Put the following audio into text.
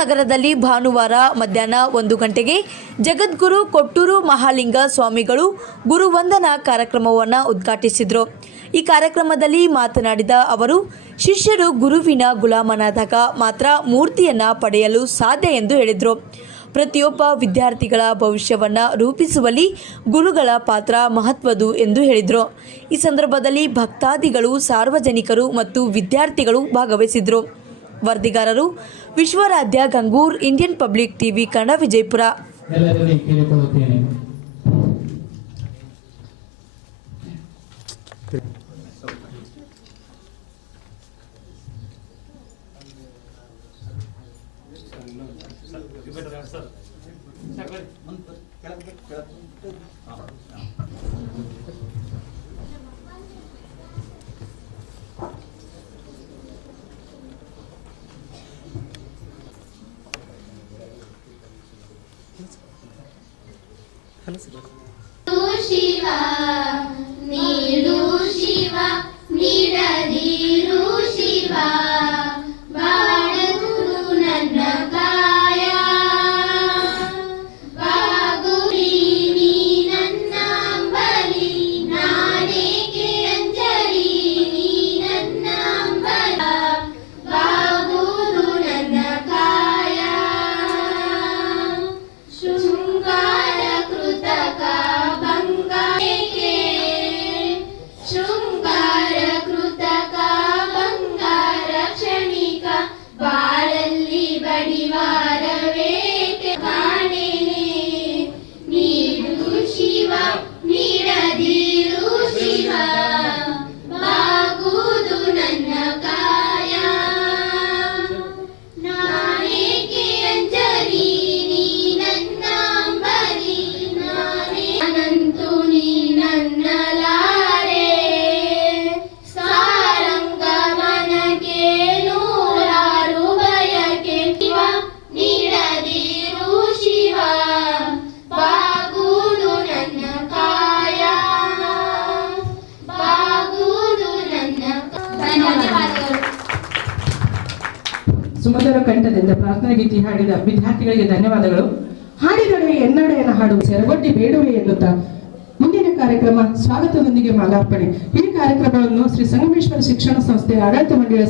ನಗರದಲ್ಲಿ ಭಾನುವಾರ ಮಧ್ಯಾಹ್ನ 1 ಗಂಟೆಗೆ ಜಗದ್ಗುರು ಕೊಟ್ಟೂರು ಮಹಾಲಿಂಗ ಸ್ವಾಮಿಗಳು ಗುರುವಂದನಾ ಕಾರ್ಯಕ್ರಮವನ್ನು ಉದ್ಘಾಟಿಸಿದರು. ಈ ಕಾರ್ಯಕ್ರಮದಲ್ಲಿ ಮಾತನಾಡಿದ ಅವರು, ಶಿಷ್ಯರು ಗುರುವಿನ ಗುಲಾಮನಾದಾಗ ಮಾತ್ರ ಮೂರ್ತಿಯನ್ನು ಪಡೆಯಲು ಸಾಧ್ಯ ಎಂದು ಹೇಳಿದರು. ಪ್ರತಿಯೊಬ್ಬ ವಿದ್ಯಾರ್ಥಿಗಳ ಭವಿಷ್ಯವನ್ನು ರೂಪಿಸುವಲ್ಲಿ ಗುರುಗಳ ಪಾತ್ರ ಮಹತ್ವದ್ದು ಎಂದು ಹೇಳಿದರು. ಈ ಸಂದರ್ಭದಲ್ಲಿ ಭಕ್ತಾದಿಗಳು, ಸಾರ್ವಜನಿಕರು ಮತ್ತು ವಿದ್ಯಾರ್ಥಿಗಳು ಭಾಗವಹಿಸಿದರು. ವರದಿಗಾರರು Vishwaradhya Gangur, Indian public TV Kannada, Vijayapura. Shiva ನೀಡು ಶಿವ ನೀಡದಿರು ಶಿವ ಬಾಳಗುರು ನನ್ನ ಕಾಯ ಬಾಗುರಿ ನೀ ನನ್ನ ಅಂಬಲಿ ನಾನೇಕೆ ಅಂಜಲಿ ನೀ ನನ್ನ ಅಂಬಲ ಬಾಗುರು ನನ್ನ ಕಾಯ ಶೃಂಗಾರ ಕೃತಕ ಶೃಂಗಾರ ಕೃತಕ ಬಂಗಾರ ಕ್ಷಣಿಕ ಬಾಳಲ್ಲಿ ಬಡಿವಾರವೇಕೆ ಕಾಣೆನೆ ನೀಡು ಶಿವ ನೀಡದಿರು ಶಿವ ಬಾಗುವುದು ನನ್ನ ಕಾಯ ನಾನೇಕೆ ಅಂಜಲಿ ನೀ ನನ್ನ ಅಂಬಲಿ ನಾನೇ ಅನಂತು ನೀ ನನ್ನ ಸುಮಧುರ ಕಂಠದಿಂದ ಪ್ರಾರ್ಥನಾ ಗೀತೆ ಹಾಡಿದ ವಿದ್ಯಾರ್ಥಿಗಳಿಗೆ ಧನ್ಯವಾದಗಳು. ಹಾಡಿದರೆ ಎನ್ನಡೆಯನ್ನು ಹಾಡು ಸೆರಗೊಡ್ಡಿ ಬೇಡುವೆ ಎನ್ನುತ್ತಾ ಮುಂದಿನ ಕಾರ್ಯಕ್ರಮ ಸ್ವಾಗತದೊಂದಿಗೆ ಮಾಲಾರ್ಪಣೆ. ಈ ಕಾರ್ಯಕ್ರಮವನ್ನು ಶ್ರೀ ಸಂಗಮೇಶ್ವರ ಶಿಕ್ಷಣ ಸಂಸ್ಥೆ ಆಡಳಿತ ಮಂಡಳಿಯ